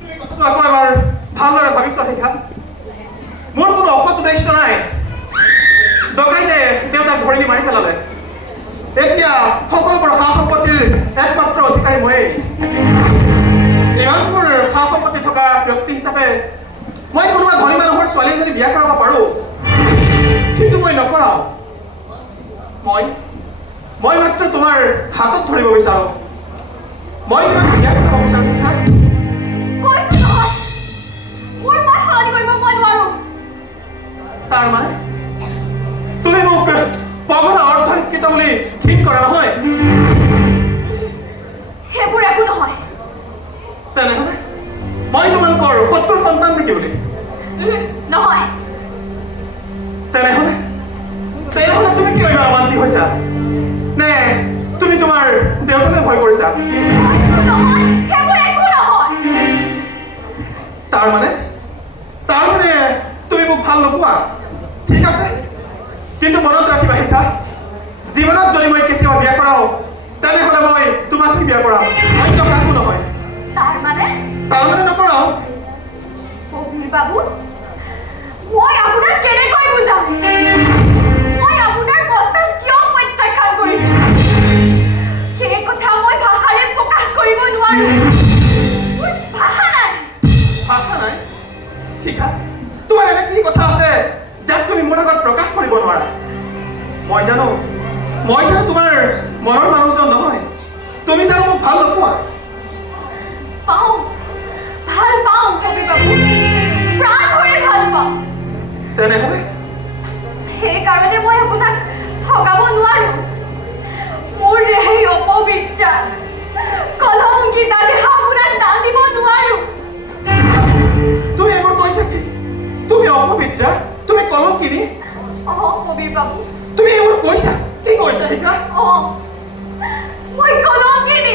তুমি কথাটো আকৌ এবাৰ ভালদৰে ভাবিছোৱা শিখা। মোৰ কোনো অসৎ উদ্দেশ্য নাই। ডকাইতে দেউতাক ধৰি মাৰি পেলালে। এতিয়া সকলোবোৰ সা সম্পত্তিৰ একমাত্ৰ অধিকাৰী ময়েই। ইমানবোৰ সা সম্পত্তি থকা ব্যক্তি হিচাপে মই কোনোবা ধনী মানুহৰ ছোৱালী এজনী বিয়া কৰাব পাৰোঁ, কিন্তু মই নকৰাওঁ। মই মাত্ৰ তোমাৰ হাতত ধৰিব বিচাৰোঁ। মই তোমাক বিয়া কৰাব বিচাৰোঁ শিখা। তাৰ মানে তুমি মোক পগলা অৰ্ধ শিক্ষিত বুলি ঠিক কৰা নহয়? সেইবোৰ একো নহয়। তেনেহ'লে মই তোমালোকৰ শত্ৰুৰ সন্তান নেকি বুলি? নহয়। তেনেহ'লে তুমি কিয় ইমান অমান্তি হৈছা? নে তুমি তোমাৰ দেউতাকে ভয় কৰিছা? তাৰ মানে তুমি মোক ভাল নোপোৱা? ঠিক আছে, কিন্তু মনত ৰাখিবা শিখা, জীৱনত যদি মই কেতিয়াবা বিয়া কৰাওঁ তেনেহ'লে মই তোমাকহে বিয়া কৰাম, অন্য কাকো নহয়। তাৰ মানে নকৰাওঁ। বাবু, মই আপোনাক কেনেকৈ বুজাম? মই আপোনাৰ প্ৰস্তাৱ কিয় প্ৰত্যাখ্যান কৰিছো সেই কথা মই ভাষাৰে প্ৰকাশ কৰিব নোৱাৰো। মোৰ ভাষা নাই। শিখা, তোমাৰ এনে কি কথা আছে যাক তুমি মোৰ আগত প্ৰকাশ কৰিব নোৱাৰা? মই জানো তোমাৰ মনৰ মানুহজন নহয়। তুমি জানো মোক ভাল নোপোৱা? ভাল পাওঁ কবি বাবু, প্ৰাণ ভৰি ভাল পাওঁ। তেনেহ'লে সেইকাৰণে মই আপোনাক ঠগাব নোৱাৰো। মোৰ সেই অপবিত্ৰা কলংকিতা দেহা আপোনাক দান দিব নোৱাৰো। তুমি এইবোৰ কৈছা কি? তুমি অপবিত্ৰা? তুমি কলংকিনী? কবিৰ বাবু, তুমি এইবোৰ কৈছা? কি কৈছা শিখা? মই কলংকিনী,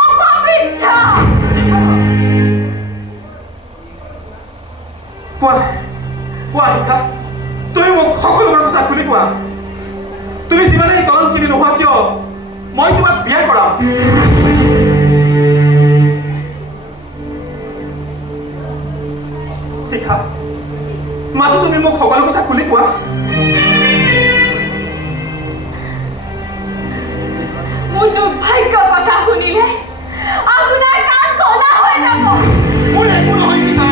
অপবিত্ৰা। কোৱা শিখা, তুমি মোক সকলোবোৰ কথা খুলি কোৱা। তুমি যিমানেই কলংকিনী নোহোৱা কিয় মই তোমাক বিয়া কৰাম। শিখা, মাতো তুমি মোক সকলো কথা খুলি কোৱা। মোৰ দুৰ্ভাগ্য কথা শুনিলে আপোনাৰ কাণ কলা হৈ যাব। মোৰ একো নহয় শিখা।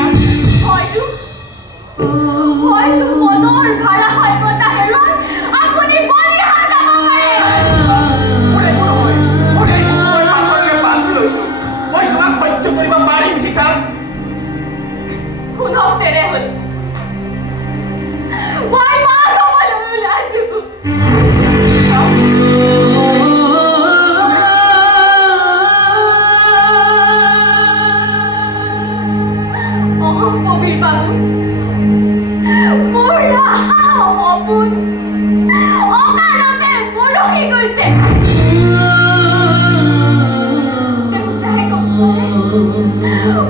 হয়তো মনৰ ভাৰসাম্যতা হেৰুৱাই আপুনি বলিহাত যাব পাৰে। মোৰ একো নহয়। মই বান্ধি লৈছো। মই তোমাক সহ্য কৰিব পাৰিম শিখা। শুনক তেনেহ'লে, মই মা হ'বলৈ ওলাইছো। কবিৰ বাবু, মোৰ সপোন অকালতে পৰহি গৈছে।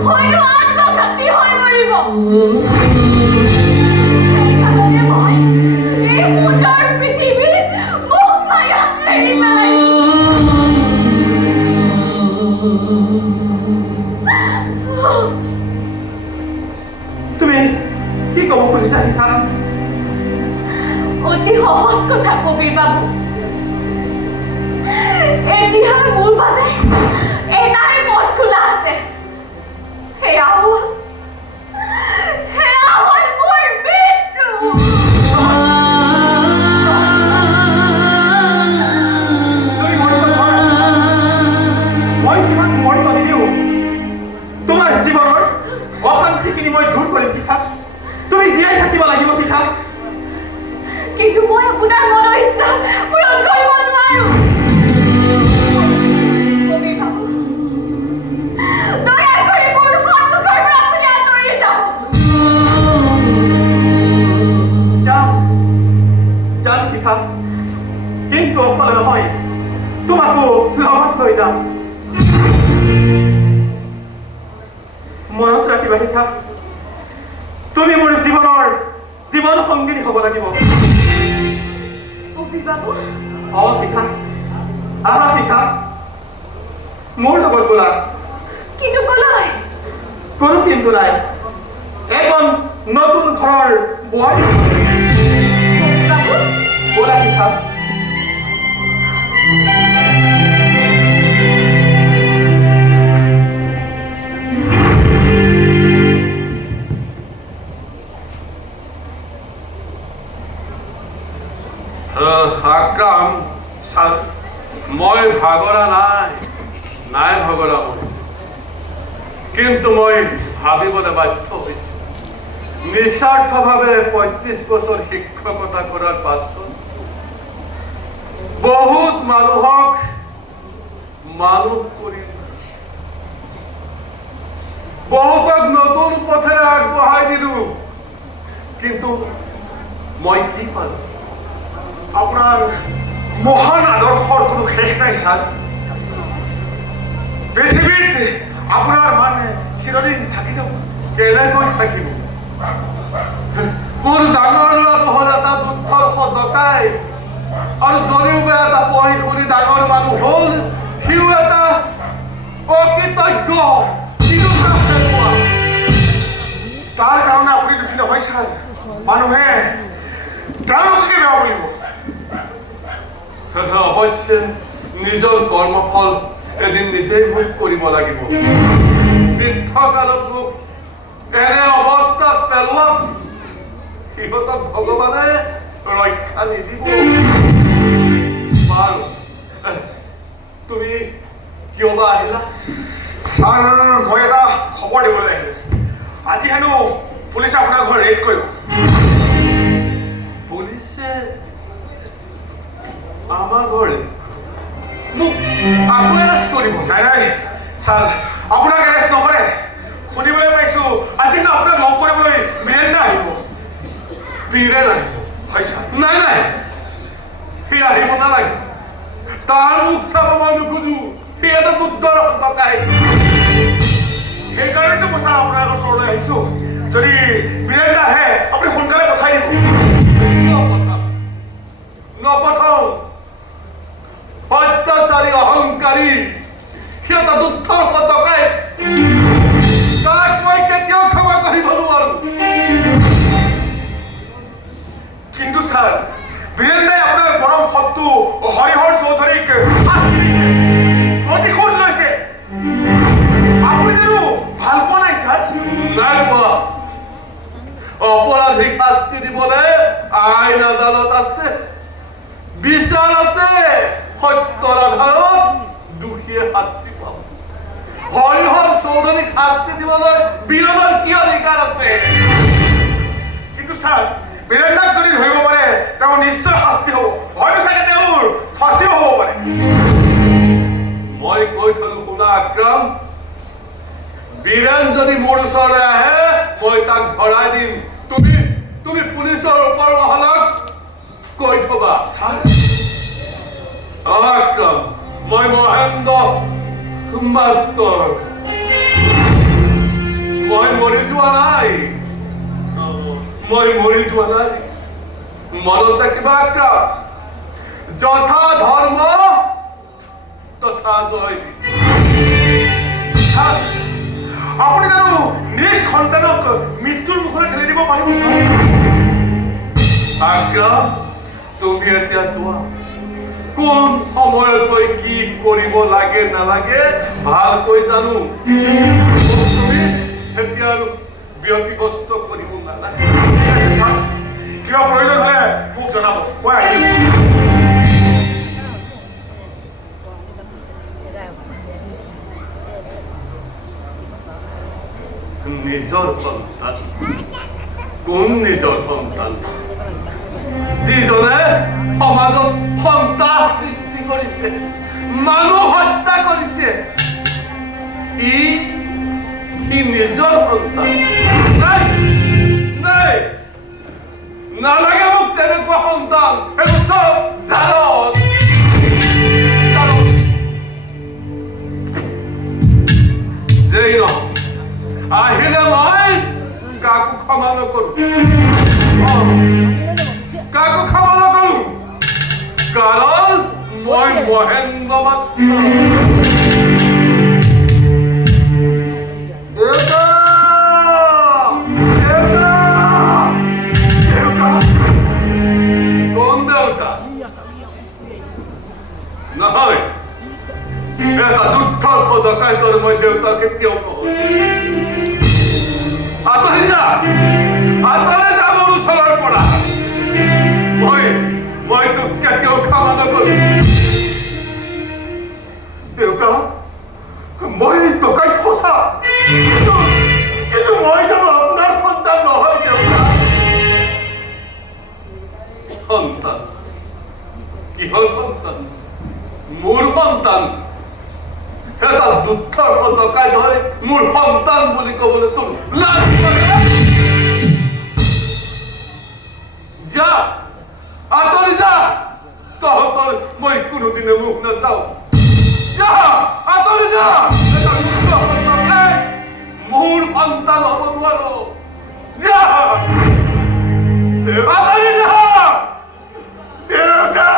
হয়তো আত্মঘাতী হৈ মৰিব। সেইকাৰণে মই এই সুন্দৰ পৃথিৱীত মোক মায়া এৰি পেলাইছো। তুমি কি ক'ব খুজিছা শিখা? অতি সহজ কথা কবিৰ বাবু। এতিয়া মোৰ বাবে এটাই পথ খোলা আছে। সেয়া হ'ল মোৰ মৃত্যু। মই তোমাক মৰিব নিদিওঁ। তোমাৰ জীৱনৰ অশান্তিখিনি মই দূৰ কৰিম শিখা। তুমি জীয়াই থাকিব লাগিব শিখা। কিন্তু মই আপোনাৰ মনৰ ইচ্ছা পূৰণ কৰিব নোৱাৰো। কবিৰ বাবু, দয়া কৰি মোৰ সন্মুখৰ পৰা আপুনি আঁতৰি যাওক। যাম শিখা, কিন্তু অকলে নহয়, তোমাকো লগত লৈ যাম। মনত ৰাখিবা শিখা, তুমি মোৰ জীৱন সংগিনী হ'ব লাগিব। কবিৰ বাবু, শিখা, আহা শিখা। মোৰ লগত ব'লা কিন্তু কলৈ কোনো কিন্তু নাই এখন নতুন ঘৰৰ বোৱাৰী বাবু ব'লা শিখা আক্ৰাম মই ভাগৰা নাই ভাগৰা মই কিন্তু মই ভাবিবলৈ বাধ্য হৈছো নিস্বাৰ্থভাৱে ৩৫ বছৰ শিক্ষকতা কৰাৰ পাছত বহুত মানুহক মানুহ কৰি বহুতক নতুন পথেৰে আগবঢ়াই দিলো কিন্তু মই কি পালো আপোনাৰ মহান আদৰ্শৰ কোনো শেষ নাই ছাৰ পৃথিৱীত আপোনাৰ মানে চিৰদিন থাকি যাব কেনেকৈ থাকিব মোৰ ডাঙৰ ল'ৰা হ'ল এটা দুৰ্ধৰ্ষ ডকাই আৰু যদিও এটা পঢ়ি শুনি ডাঙৰ মানুহ হ'ল সিও এটা অকৃতজ্ঞ তাৰ কাৰণে আপুনি দুখী নহয় ছাৰ মানুহে তেওঁলোকে বেয়া কৰিব অৱশ্যে নিজৰ কৰ্মফল এদিন নিজেই ভোগ কৰিব লাগিব বৃদ্ধকালত মোক এনে অৱস্থাত পেলোৱা সিহঁতক ভগৱানে ৰক্ষা নিদিব বাৰু তুমি কিয় বা আহিলা ছাৰ মই এটা খবৰ দিবলৈ আহিলো আজি হেনো পুলিচে আপোনাৰ ঘৰ ৰেড কৰিব পুলিচে আমাৰ ঘৰে মোক আকৌ এৰেষ্ট কৰিব নাই ছাৰ আপোনাক এৰেষ্ট নকৰে শুনিবলৈ পাইছো আজি না আপোনাক লগ কৰিবলৈ বীৰেন্দ্ৰ আহিব বীৰেন আহিব হয় ছাৰ নাই সি আহিব নালাগে তাৰ মুখ চাব মই নোখোজো সি এটা দুৰ্ধৰ টকাই সেইকাৰণেতো মই ছাৰ আপোনাৰ ওচৰলৈ আহিছো যদি বীৰেন্দ্ৰ আহে আপুনি সোনকালে পঠাই দিব নপঠাও অত্যাচাৰী অহংকাৰী সিহঁত দুৰ্ধৰ্ষ টকাই তাক মই কেতিয়াও ক্ষমা কৰিব নোৱাৰো কিন্তু ছাৰ বীৰেন্দ্ৰই আপোনাৰ পৰম শত্ৰু হৰিহৰ চৌধুৰীক প্ৰতিশোধ লৈছে আপুনি জানো ভাল পোৱা নাই ছাৰ নাই পোৱা অপৰাধীক শাস্তি দিবলৈ আইন আদালত আছে বিচাৰ আছে সত্যৰ আধাৰত দোষীয়ে শাস্তি পাব হৰিহৰ চৌধুৰীক শাস্তি দিবলৈ বিৰোধৰ কি অধিকাৰ আছে কিন্তু ছাৰ বীৰেন্দ্ৰক যদি ধৰিব পাৰে তেওঁ নিশ্চয় শাস্তি হ'ব হয়তো চাগে তেওঁৰ ফাঁচিও হ'ব পাৰে মই কৈ থলো শুনা আক্ৰম বীৰেন যদি মোৰ ওচৰলৈ আহে মই তাক ধৰাই দিম তুমি পুলিচৰ ওপৰ মহলক কৈ থবা আক্ৰম মই মহেন্দ্ৰ মাষ্টৰ মই মৰি যোৱা নাই মনত ৰাখিবা আক্ৰম যথা ধৰ্ম তথা জয় আপুনি জানো নিজ সন্তানক মৃত্যুৰ মুখলৈ ঠেলি দিব পাৰিব আক্ৰম তুমি এতিয়া চোৱা কোন সময়ত গৈ কি কৰিব লাগে নালাগে ভালকৈ জানো তুমি এতিয়া আৰু ব্যক্তিগত কৰিব নালাগে কিবা প্ৰয়োজন হলে মোক জনাব মই আহিম নিজৰ সন্তান কোন নিজৰ সন্তান যিজনে সমাজত সন্তান সৃষ্টি কৰিছে মানুহ হত্যা কৰিছে ই নিজৰ সন্তান নাই নালাগে মোক তেনেকুৱা সন্তান এইটো চব জালত যেই নহওক আহিলে মই কাকো ক্ষমা নকৰো কাকো ক্ষমা নকৰো কাৰণ মই মহেন্দ্ৰ মাষ্টৰ নহয় এটা দুৰ্ধৰ্ষ ডকাইতৰ মই দেউতাক কেতিয়াও নহয় আঁতৰি যা মোৰ ওচৰৰ পৰা মই তোক কেতিয়াও ক্ষমা নকৰো দেউতা মই ডকাইত সঁচা কিন্তু মই জানো আপোনাৰ সন্তান নহয় দেউতা সন্তান কিহৰ সন্তান মোৰ সন্তান এটা দুৰ্ধৰ্ষ ডকাইত হয় মোৰ সন্তান বুলি ক'বলৈ তোৰ লাজ লাগে যা আঁতৰি যা তহঁতৰ মই কোনোদিনে মুখ নাচাওঁ যা আঁতৰি যা এটা দুৰ্ধৰ্ষ ডকাইত মোৰ সন্তান হ'ব নোৱাৰো যা আঁতৰি যা দেউতা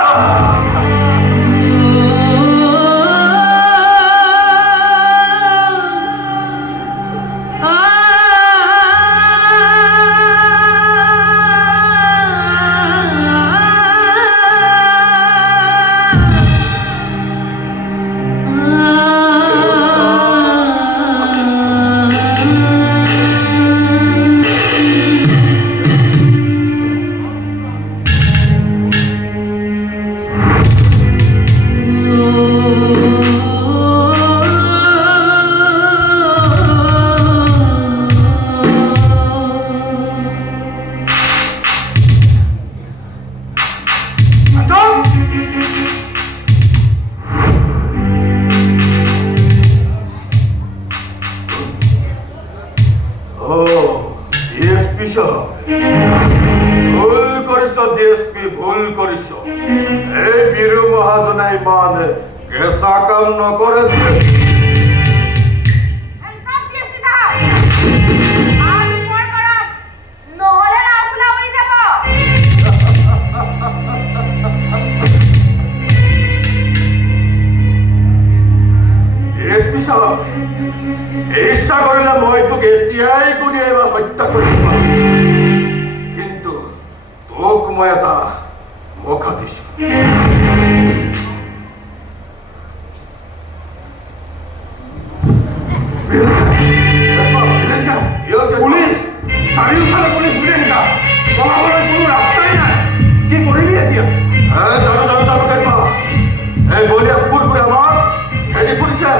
ভুল কৰিছ এই বীৰু মহাজনে ইমান কেঁচা কাম নকৰে ইচ্ছা কৰিলে মই তোক এতিয়াই গুণিয়াই হত্যা কৰিব পাৰোঁ কিন্তু তোক মই এটা মৌকা দিছো পুলিচ চাৰিওফালে পুলিচ ঘূৰি আহিছা পলাবলৈ কোনো ৰাস্তাই নাই কি কৰিবি এতিয়া এই বলিয়া কুকুৰ আমাক খেদি ফুৰিছে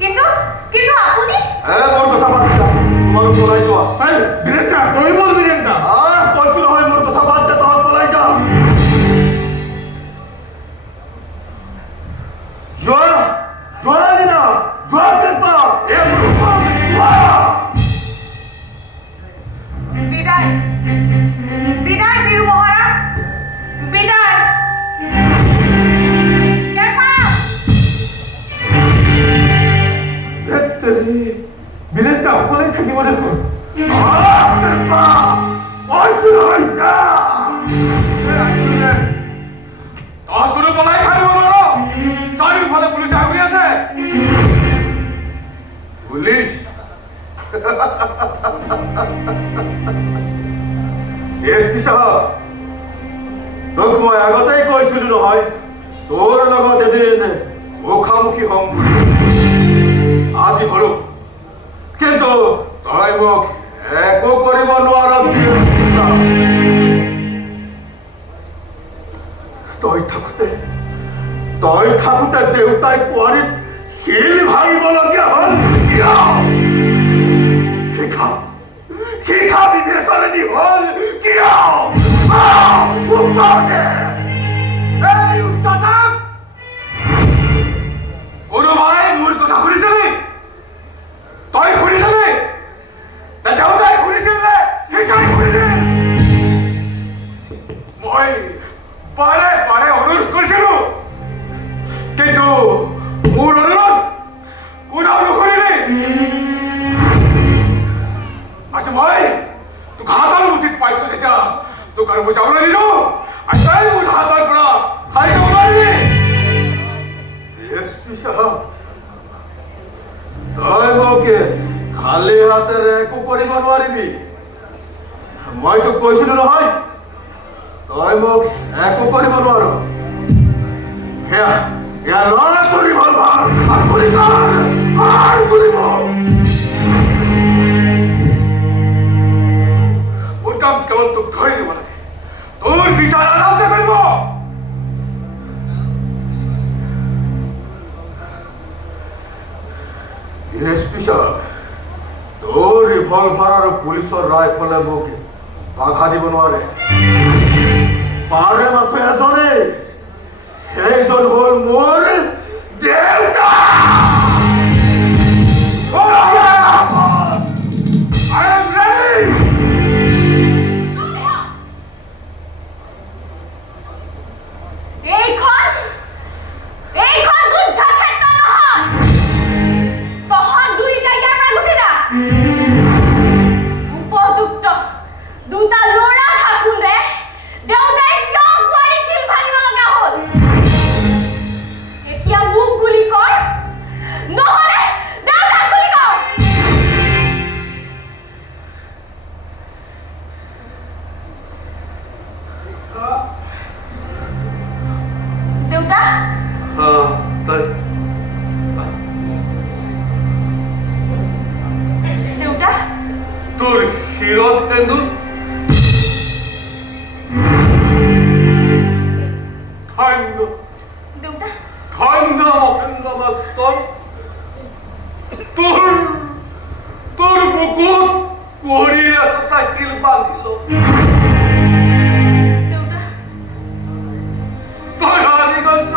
কিন্তু কিন্তু আপুনি মোৰ কথা বাদ দিয়া তোমালোক পলাই যোৱা বীৰেন্দ্ৰ তই বল বীৰেন্দ্ৰ কৈছো নহয় মোৰ কথা বাদ দে তহঁত পলাই যা যোৱা যোৱা দিনা যোৱা কেইটা বিদায় বিদায় বীৰু মহাৰাজ বিদায় বীৰেন্দ্ৰ অকলে থাকিব দেখোন পলাই খাই চাৰিওফালে পুলিচ আগুৰি আছে পুলিচ এছপি সাহেব তোক মই আগতেই কৈছিলো নহয় তোৰ লগত এদিন মুখামুখি হম বুলি আজি হলো কিন্তু তই মোক একো কৰিব নোৱাৰ তই থাকোতে দেউতাই কোৱাৰীত শিল ভাঙিবলগীয়া হ'ল শিখা বিবেচনী হ'ল কিয় কোনোবাই মোৰ কথা শুনিছিলি তই শুনিছিলি না দেউতাই শুনিছিল নে শিখাই শুনিছিল মই বাৰে বাৰে অনুৰোধ কৰিছিলো কিন্তু মোৰ অনুৰোধ কোনেও নুশুনিলি আজি মই তোক হাতৰ মুঠিত পাইছো যেতিয়া তোক আৰু মই যাবলৈ নিদিলো আইতাই মোৰ হাতৰ পৰা খাই যাব নোৱাৰিবি এছপি সাহেব তই মোক খালি হাতেৰে একো কৰিব নোৱাৰিবি মই তোক কৈছিলো নহয় তই মোক একো কৰিব নোৱাৰো সেয়া সেয়া ল'ৰা ছোৱালী ভাল ভাল আৰু বুলি কৰিব মোৰ কাম কেৱল তোক ধৰি দিব লাগে তোৰ বিচাৰ আদালতে কৰিব এসপি সাহেব তোৰ ৰিভলভাৰ আৰু পুলিচৰ ৰাইফলে মোক বাধা দিব নোৱাৰে পাৰে মাত্ৰ এজনে সেইজন হ'ল মোৰ দেউতা I am ready! এইখন যুদ্ধক্ষেত্ৰ নহয় তহঁত দুইটা ইয়াৰ পৰা গুচি যা উপযুক্ত দুটা ল'ৰা থাকোঁতে দেউতাই কিয় বোৱাৰীৰ শিল ভাঙিব লগা হ'ল এতিয়া মোক গুলি কৰ নহ'লে দেউতাক গুলি কৰ দেউতা তই দেউতা তোর হিরত কেন্দু খণ্ড দেউতা খণ্ড মহেন্দ্র মাস্তর তোর তোর বুকুত কুহরির একটা কিল বাঁধিল দেউতা তোর হানি গেছ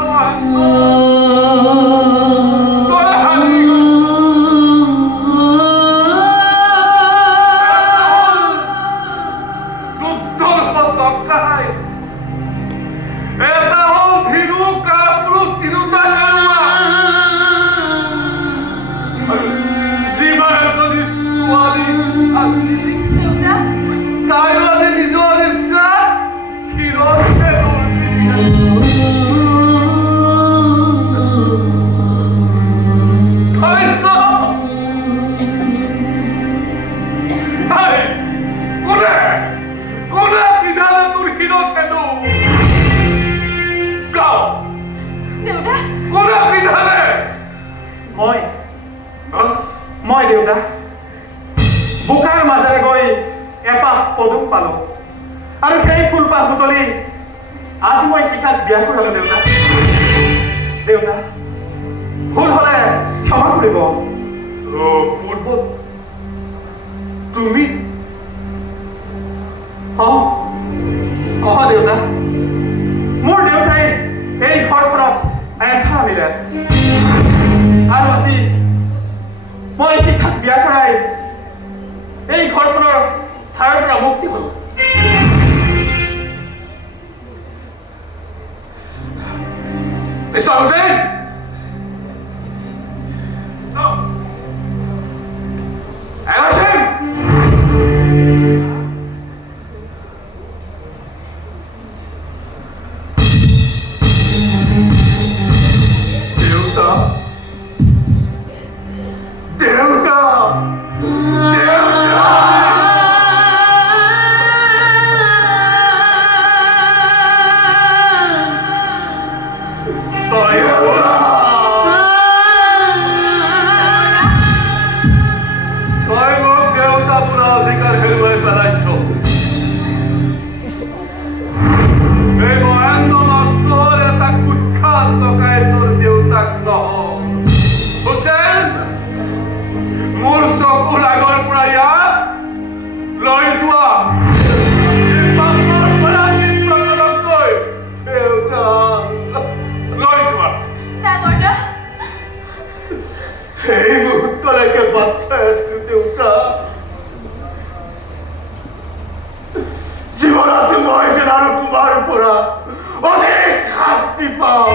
তোর হানি দুধর পতাকায় এটা হল ভীরু কাপুরু তিরুতা জীবনে যদি সুয়ারি আসলি দেউতা তাই হলে নিজের ইচ্ছা ক্ষীরতে দেউতা মই দেউতা বোকাৰ মাজেৰে গৈ এপাহ পদুম পালো আৰু সেই ফুলপাহ বুটলি আজি মই পিঠাক বিয়া কৰালো দেউতা দেউতা ভুল হলে ক্ষমা কৰিব পূৰ্ব তুমি দেউতা মোৰ দেউতাই এই ঘৰখনত এঠা আনিলে আৰু আজি মই পিঠাক বিয়া কৰাই এই ঘৰখনৰ ঠাইৰ পৰা মুক্তি হলো Mr. Hussein! Emerson! দেউতা দেউতা দেউতা এই মুহূৰ্তলৈকে বাচ্চা আছো দেউতা জীৱনতো মই যেন আৰু তোমাৰ পৰা অধিক শাস্তি পাওঁ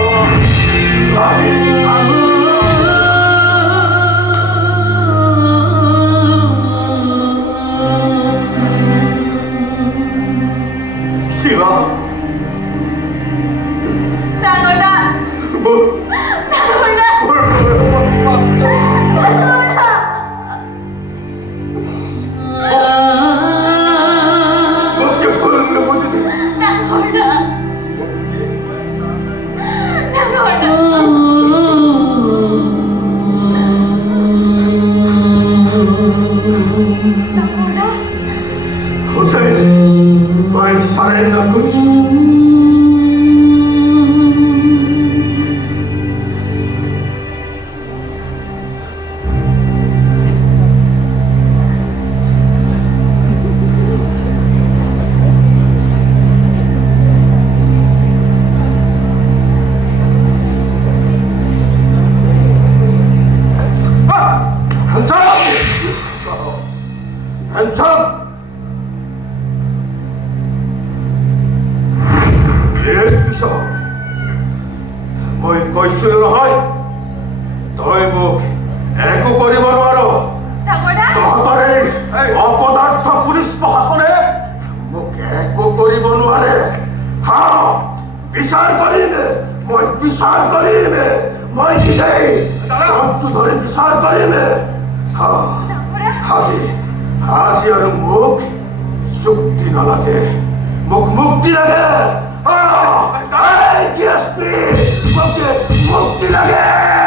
শিৱা Hussein, मैं surrender कुछ Hands up! Hands up! Yes, Bishop. মই কৈছোঁ নহয় তই মোক একো কৰিব নোৱাৰ তহঁতৰ এই অপদাৰ্থ পুলিচ প্ৰশাসনে মোক একো কৰিব নোৱাৰে হা বিচাৰ কৰিম মই নিজেই চবটো ধৰি বিচাৰ কৰিম হা আজি আৰু মোক চুক্তি নালাগে মোক মুক্তি লাগে DSP মুক্তি লাগে